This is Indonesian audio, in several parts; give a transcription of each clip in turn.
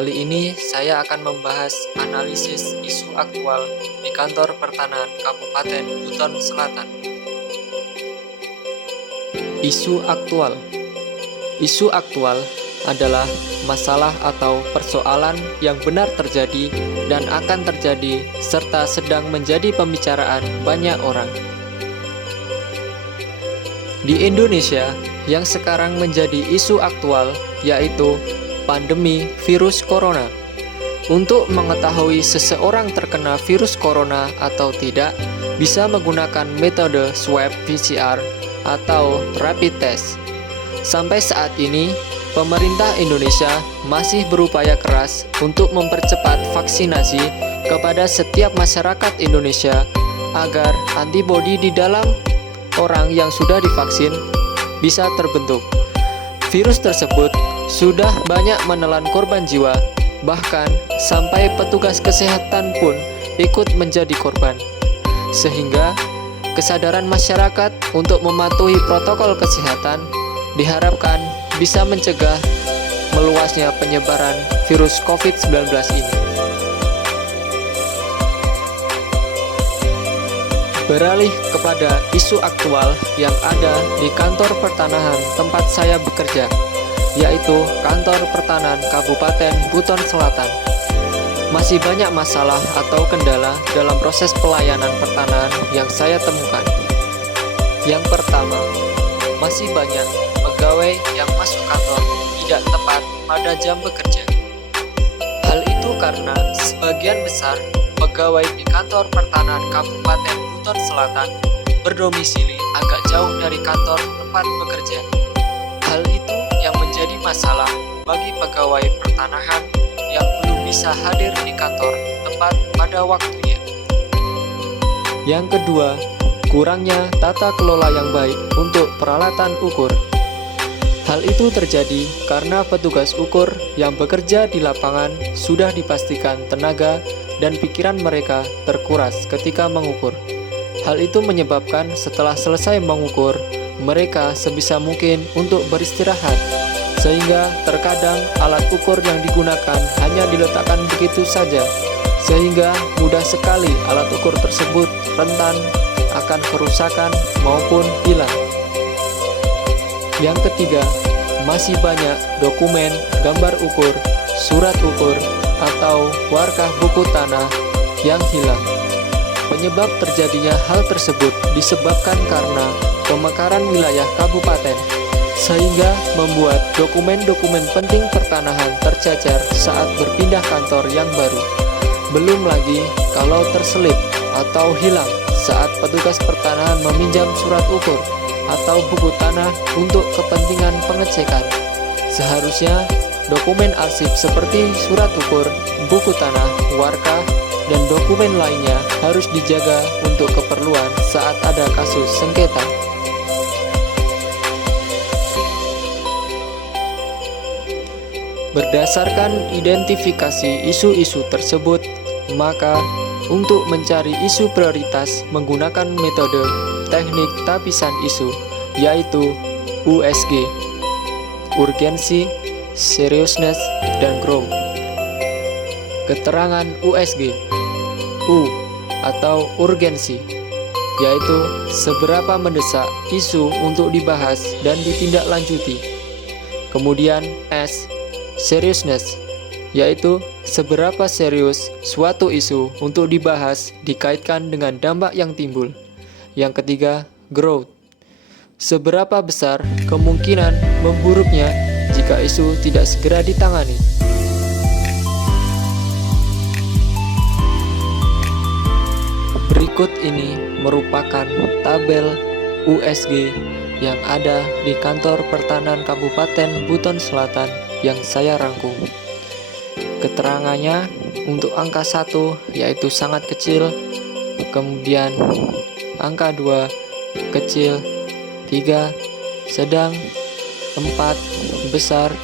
Kali ini saya akan membahas analisis isu aktual di Kantor Pertanahan Kabupaten Buton Selatan. Isu aktual. Isu aktual adalah masalah atau persoalan yang benar terjadi dan akan terjadi serta sedang menjadi pembicaraan banyak orang. Di Indonesia, yang sekarang menjadi isu aktual yaitu pandemi virus corona. Untuk mengetahui seseorang terkena virus corona atau tidak, bisa menggunakan metode swab PCR atau rapid test. Sampai saat ini, pemerintah Indonesia masih berupaya keras untuk mempercepat vaksinasi kepada setiap masyarakat Indonesia agar antibodi di dalam orang yang sudah divaksin bisa terbentuk. Virus tersebut sudah banyak menelan korban jiwa, bahkan sampai petugas kesehatan pun ikut menjadi korban. Sehingga kesadaran masyarakat untuk mematuhi protokol kesehatan diharapkan bisa mencegah meluasnya penyebaran virus COVID-19 ini. Beralih kepada isu aktual yang ada di Kantor Pertanahan tempat saya bekerja, yaitu Kantor Pertanahan Kabupaten Buton Selatan. Masih banyak masalah atau kendala dalam proses pelayanan pertanahan yang saya temukan. Yang pertama, masih banyak pegawai yang masuk kantor tidak tepat pada jam bekerja. Hal itu karena sebagian besar pegawai di Kantor Pertanahan Kabupaten Buton Selatan berdomisili agak jauh dari kantor tempat bekerja. Hal itu yang menjadi masalah bagi pegawai pertanahan yang belum bisa hadir di kantor tepat pada waktunya. Yang kedua, kurangnya tata kelola yang baik untuk peralatan ukur. Hal itu terjadi karena petugas ukur yang bekerja di lapangan sudah dipastikan tenaga dan pikiran mereka terkuras ketika mengukur. Hal itu menyebabkan setelah selesai mengukur, mereka sebisa mungkin untuk beristirahat, sehingga terkadang alat ukur yang digunakan hanya diletakkan begitu saja, sehingga mudah sekali alat ukur tersebut rentan akan kerusakan maupun hilang. Yang ketiga, masih banyak dokumen, gambar ukur, surat ukur, atau warkah buku tanah yang hilang. Penyebab terjadinya hal tersebut disebabkan karena pemekaran wilayah kabupaten, sehingga membuat dokumen-dokumen penting pertanahan tercecer saat berpindah kantor yang baru. Belum lagi kalau terselip atau hilang saat petugas pertanahan meminjam surat ukur atau buku tanah untuk kepentingan pengecekan. Seharusnya dokumen arsip seperti surat ukur, buku tanah, warkah, dan dokumen lainnya harus dijaga untuk keperluan saat ada kasus sengketa. Berdasarkan identifikasi isu-isu tersebut, maka untuk mencari isu prioritas menggunakan metode teknik tapisan isu, yaitu USG, urgensi, seriousness, dan growth. Keterangan USG, U atau urgensi, yaitu seberapa mendesak isu untuk dibahas dan ditindaklanjuti. Kemudian S, seriousness, yaitu seberapa serius suatu isu untuk dibahas dikaitkan dengan dampak yang timbul. Yang ketiga, growth, seberapa besar kemungkinan memburuknya jika isu tidak segera ditangani. Berikut ini merupakan tabel USG yang ada di Kantor Pertanahan Kabupaten Buton Selatan yang saya rangkum. Keterangannya untuk angka 1 yaitu sangat kecil, kemudian angka 2 kecil, 3 sedang, 4 besar,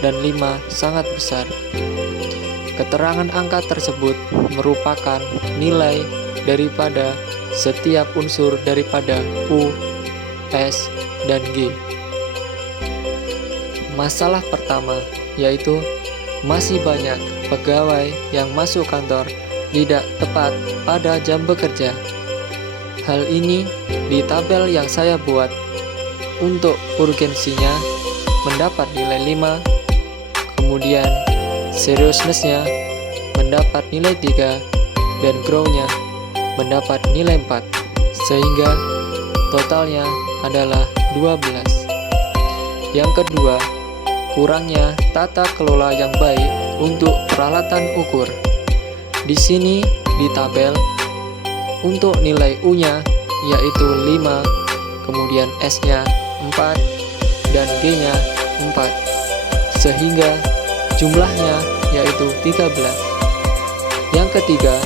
dan 5 sangat besar. Keterangan angka tersebut merupakan nilai daripada setiap unsur daripada U, S, dan G. Masalah pertama yaitu masih banyak pegawai yang masuk kantor tidak tepat pada jam bekerja. Hal ini di tabel yang saya buat. Untuk urgensinya mendapat nilai 5, kemudian seriousness-nya mendapat nilai 3, dan grow-nya mendapat nilai 4, sehingga totalnya adalah 12. Yang kedua, kurangnya tata kelola yang baik untuk peralatan ukur. Di sini di tabel untuk nilai U-nya yaitu 5, kemudian S-nya 4, dan G-nya 4, sehingga jumlahnya yaitu 13. Yang ketiga,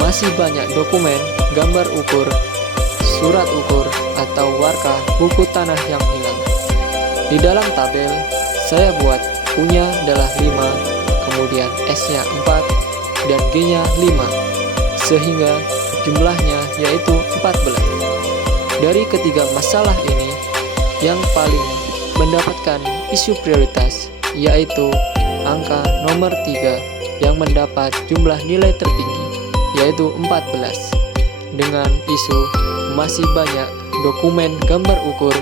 masih banyak dokumen, gambar ukur, surat ukur, atau warka buku tanah yang hilang. Di dalam tabel, saya buat U-nya adalah 5, kemudian S-nya 4, dan G-nya 5, sehingga jumlahnya yaitu 14. Dari ketiga masalah ini, yang paling mendapatkan isu prioritas yaitu angka nomor 3 yang mendapat jumlah nilai tertinggi yaitu 14, dengan isu masih banyak dokumen gambar ukur,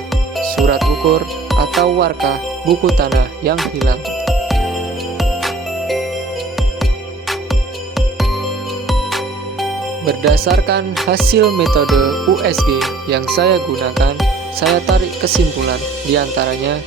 surat ukur, atau warka buku tanah yang hilang. Berdasarkan hasil metode USG yang saya gunakan, saya tarik kesimpulan diantaranya.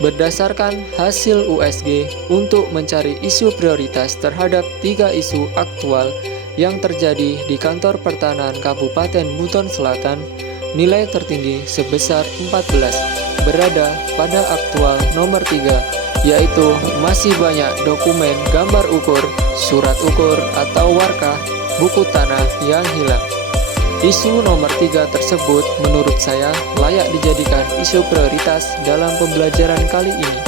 Berdasarkan hasil USG untuk mencari isu prioritas terhadap 3 isu aktual yang terjadi di kantor pertanahan Kabupaten Buton Selatan, nilai tertinggi sebesar 14 berada pada aktual nomor 3, yaitu masih banyak dokumen gambar ukur, surat ukur, atau warka buku tanah yang hilang. Isu nomor 3 tersebut menurut saya layak dijadikan isu prioritas dalam pembelajaran kali ini,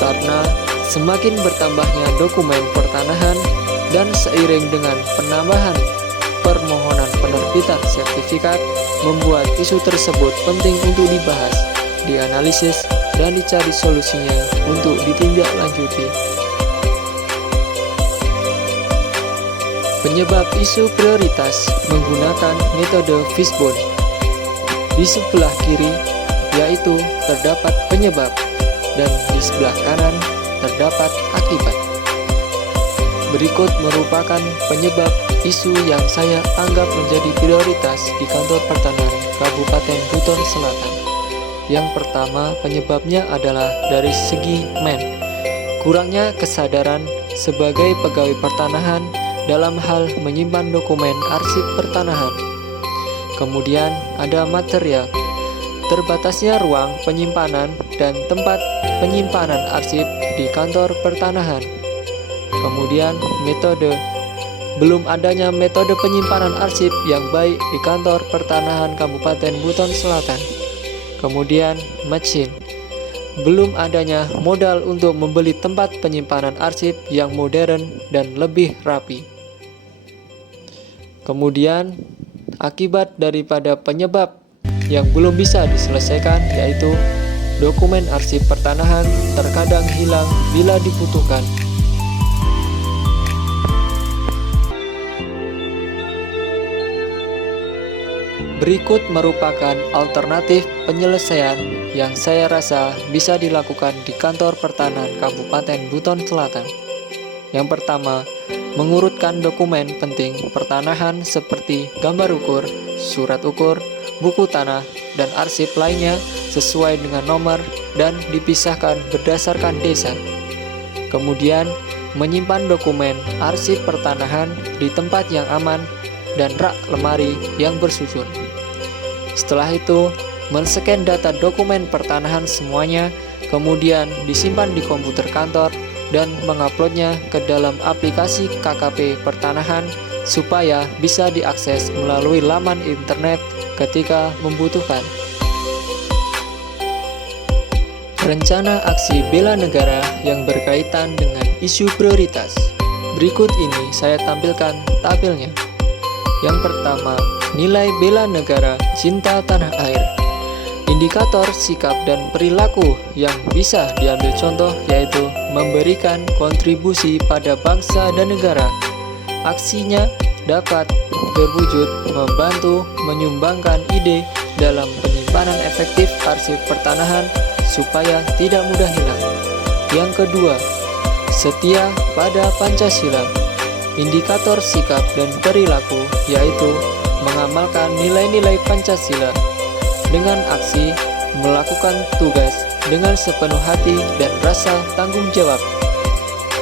karena semakin bertambahnya dokumen pertanahan dan seiring dengan penambahan permohonan penerbitan sertifikat, membuat isu tersebut penting untuk dibahas, dianalisis, dan dicari solusinya untuk ditindaklanjuti. Penyebab isu prioritas menggunakan metode Fishbone. Di sebelah kiri yaitu terdapat penyebab, dan di sebelah kanan terdapat akibat. Berikut merupakan penyebab isu yang saya anggap menjadi prioritas di kantor pertanahan Kabupaten Buton Selatan. Yang pertama, penyebabnya adalah dari segi kurangnya kesadaran sebagai pegawai pertanahan dalam hal menyimpan dokumen arsip pertanahan. Kemudian ada material, terbatasnya ruang penyimpanan dan tempat penyimpanan arsip di kantor pertanahan. Kemudian metode, belum adanya metode penyimpanan arsip yang baik di kantor pertanahan Kabupaten Buton Selatan. Kemudian mesin, belum adanya modal untuk membeli tempat penyimpanan arsip yang modern dan lebih rapi. Kemudian akibat daripada penyebab yang belum bisa diselesaikan yaitu dokumen arsip pertanahan terkadang hilang bila dibutuhkan. Berikut merupakan alternatif penyelesaian yang saya rasa bisa dilakukan di kantor pertanahan Kabupaten Buton Selatan. Yang pertama, mengurutkan dokumen penting pertanahan seperti gambar ukur, surat ukur, buku tanah, dan arsip lainnya sesuai dengan nomor dan dipisahkan berdasarkan desa. Kemudian, menyimpan dokumen arsip pertanahan di tempat yang aman dan rak lemari yang bersusun. Setelah itu, men-scan data dokumen pertanahan semuanya, kemudian disimpan di komputer kantor dan menguploadnya ke dalam aplikasi KKP pertanahan supaya bisa diakses melalui laman internet ketika membutuhkan. Rencana aksi bela negara yang berkaitan dengan isu prioritas. Berikut ini saya tampilkan tabelnya. Yang pertama, nilai bela negara cinta tanah air. Indikator sikap dan perilaku yang bisa diambil contoh yaitu memberikan kontribusi pada bangsa dan negara. Aksinya dapat berwujud membantu menyumbangkan ide dalam penyimpanan efektif arsip pertanahan supaya tidak mudah hilang. Yang kedua, setia pada Pancasila. Indikator sikap dan perilaku yaitu mengamalkan nilai-nilai Pancasila dengan aksi melakukan tugas dengan sepenuh hati dan rasa tanggung jawab.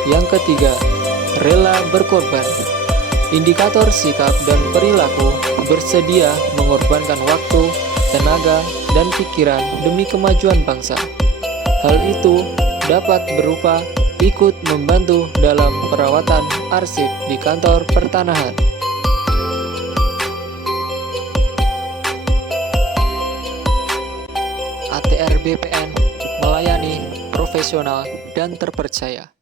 Yang ketiga, rela berkorban. Indikator sikap dan perilaku bersedia mengorbankan waktu, tenaga, dan pikiran demi kemajuan bangsa. Hal itu dapat berupa ikut membantu dalam perawatan arsip di kantor pertanahan. ATR BPN melayani profesional dan terpercaya.